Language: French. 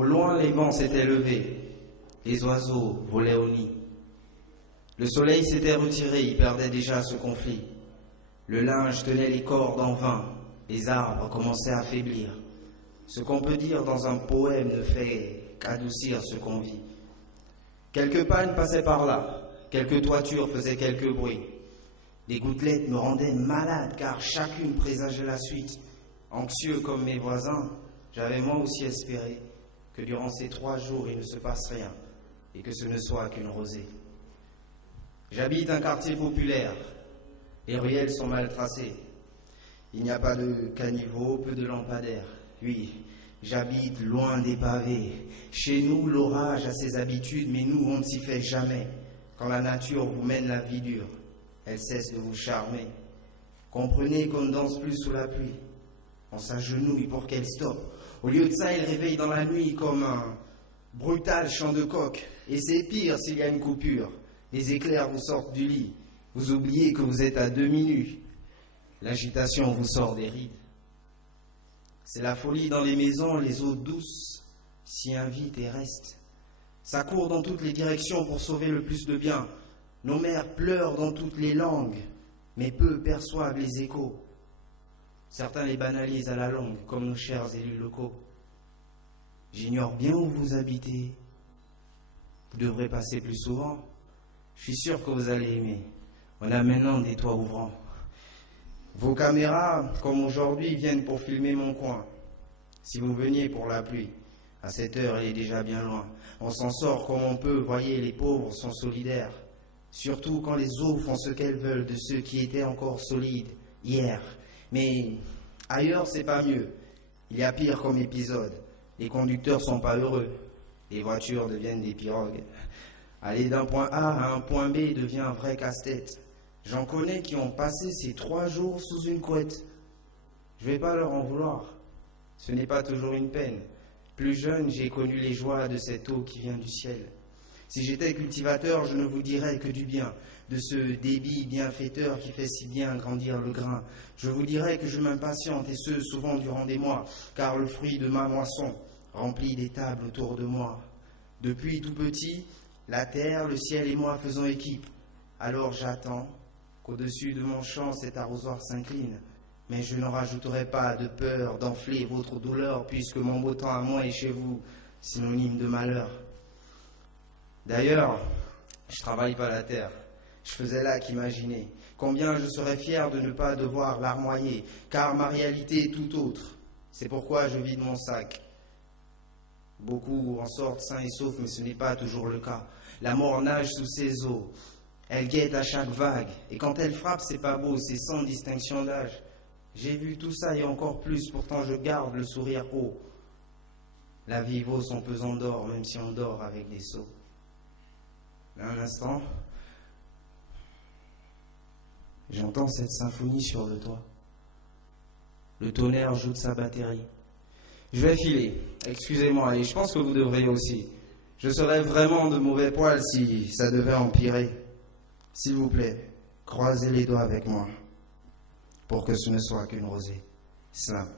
Au loin, les vents s'étaient levés, les oiseaux volaient au nid. Le soleil s'était retiré, il perdait déjà ce conflit. Le linge tenait les cordes en vain, les arbres commençaient à faiblir. Ce qu'on peut dire dans un poème ne fait qu'adoucir ce qu'on vit. Quelques pagnes passaient par là, quelques toitures faisaient quelques bruits. Des gouttelettes me rendaient malade car chacune présageait la suite. Anxieux comme mes voisins, j'avais moi aussi espéré que durant ces 3 jours il ne se passe rien et que ce ne soit qu'une rosée. J'habite un quartier populaire, les ruelles sont mal tracées. Il n'y a pas de caniveau, peu de lampadaires. Oui, j'habite loin des pavés. Chez nous, l'orage a ses habitudes, mais nous, on ne s'y fait jamais. Quand la nature vous mène la vie dure, elle cesse de vous charmer. Comprenez qu'on ne danse plus sous la pluie. On s'agenouille pour qu'elle stoppe. Au lieu de ça, elle réveille dans la nuit comme un brutal chant de coq. Et c'est pire s'il y a une coupure. Les éclairs vous sortent du lit. Vous oubliez que vous êtes à demi nu. L'agitation vous sort des rides. C'est la folie dans les maisons, les eaux douces s'y invitent et restent. Ça court dans toutes les directions pour sauver le plus de bien. Nos mères pleurent dans toutes les langues, mais peu perçoivent les échos. Certains les banalisent à la longue, comme nos chers élus locaux. J'ignore bien où vous habitez. Vous devrez passer plus souvent. Je suis sûr que vous allez aimer. On a maintenant des toits ouvrants. Vos caméras, comme aujourd'hui, viennent pour filmer mon coin. Si vous veniez pour la pluie, à cette heure, elle est déjà bien loin. On s'en sort comme on peut, voyez, les pauvres sont solidaires. Surtout quand les eaux font ce qu'elles veulent de ceux qui étaient encore solides hier. Mais ailleurs, c'est pas mieux. Il y a pire comme épisode. Les conducteurs sont pas heureux. Les voitures deviennent des pirogues. Aller d'un point A à un point B devient un vrai casse-tête. J'en connais qui ont passé ces 3 jours sous une couette. Je vais pas leur en vouloir. Ce n'est pas toujours une peine. Plus jeune, j'ai connu les joies de cette eau qui vient du ciel. Si j'étais cultivateur, je ne vous dirais que du bien, de ce débit bienfaiteur qui fait si bien grandir le grain. Je vous dirais que je m'impatiente, et ce, souvent durant des mois, car le fruit de ma moisson remplit des tables autour de moi. Depuis tout petit, la terre, le ciel et moi faisons équipe. Alors j'attends qu'au-dessus de mon champ cet arrosoir s'incline. Mais je n'en rajouterai pas de peur d'enfler votre douleur, puisque mon beau temps à moi est chez vous, synonyme de malheur. D'ailleurs, je travaille pas la terre. Je faisais là qu'imaginer combien je serais fier de ne pas devoir larmoyer, car ma réalité est tout autre. C'est pourquoi je vide mon sac. Beaucoup en sortent sains et saufs, mais ce n'est pas toujours le cas. La mort nage sous ses eaux. Elle guette à chaque vague. Et quand elle frappe, c'est pas beau, c'est sans distinction d'âge. J'ai vu tout ça et encore plus, pourtant je garde le sourire haut. La vie vaut son pesant d'or, même si on dort avec des seaux. Un instant, j'entends cette symphonie sur le toit. Le tonnerre joue de sa batterie. Je vais filer, excusez-moi, et je pense que vous devriez aussi. Je serais vraiment de mauvais poil si ça devait empirer. S'il vous plaît, croisez les doigts avec moi pour que ce ne soit qu'une rosée. Slam.